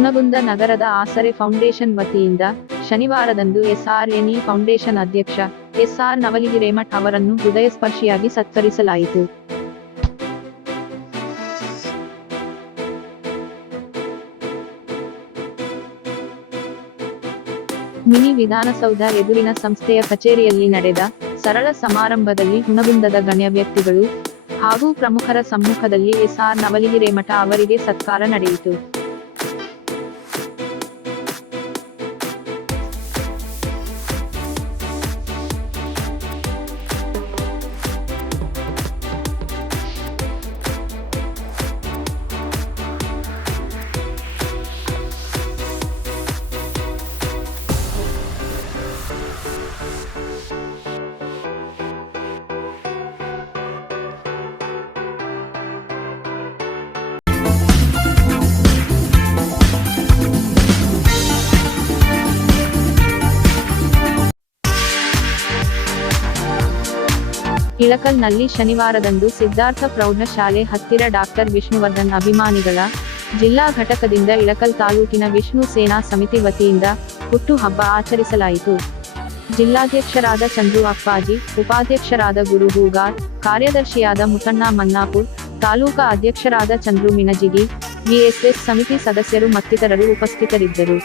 ಹುನಗುಂದ ನಗರದ ಆಸರೆ ಫೌಂಡೇಶನ್ ವತಿಯಿಂದ ಶನಿವಾರದಂದು ಎಸ್ಆರ್ಎನ್ಇ ಫೌಂಡೇಶನ್ ಅಧ್ಯಕ್ಷ ಎಸ್ಆರ್ ನವಲಿಗಿರೇಮಠ್ ಅವರನ್ನು ಹೃದಯಸ್ಪರ್ಶಿಯಾಗಿ ಸತ್ಕರಿಸಲಾಯಿತು. ಮಿನಿ ವಿಧಾನಸೌಧ ಎದುರಿನ ಸಂಸ್ಥೆಯ ಕಚೇರಿಯಲ್ಲಿ ನಡೆದ ಸರಳ ಸಮಾರಂಭದಲ್ಲಿ ಹುನಗುಂದದ ಗಣ್ಯ ವ್ಯಕ್ತಿಗಳು ಹಾಗೂ ಪ್ರಮುಖರ ಸಮ್ಮುಖದಲ್ಲಿ ಎಸ್ಆರ್ ನವಲಿಗಿರೇಮಠ ಅವರಿಗೆ ಸತ್ಕಾರ ನಡೆಯಿತು. ಇಳಕಲ್ನಲ್ಲಿ ಶನಿವಾರದಂದು ಸಿದ್ಧಾರ್ಥ ಪ್ರೌಢಶಾಲೆ ಹತ್ತಿರ ಡಾಕ್ಟರ್ ವಿಷ್ಣುವರ್ಧನ್ ಅಭಿಮಾನಿಗಳ ಜಿಲ್ಲಾ ಘಟಕದಿಂದ ಇಳಕಲ್ ತಾಲೂಕಿನ ವಿಷ್ಣು ಸೇನಾ ಸಮಿತಿ ವತಿಯಿಂದ ಹುಟ್ಟು ಹಬ್ಬ ಆಚರಿಸಲಾಯಿತು. ಜಿಲ್ಲಾಧ್ಯಕ್ಷರಾದ ಚಂದ್ರು ಅಪ್ಪಾಜಿ, ಉಪಾಧ್ಯಕ್ಷರಾದ ಗುರು ಹೂಗಾರ್, ಕಾರ್ಯದರ್ಶಿಯಾದ ಮುತ್ತಣ್ಣ ಮನ್ನಾಪುರ್, ತಾಲೂಕಾ ಅಧ್ಯಕ್ಷರಾದ ಚಂದ್ರು ಮಿಣಜಿಗಿ, ವಿಎಸ್ಎಸ್ ಸಮಿತಿ ಸದಸ್ಯರು ಮತ್ತಿತರರು ಉಪಸ್ಥಿತರಿದ್ದರು.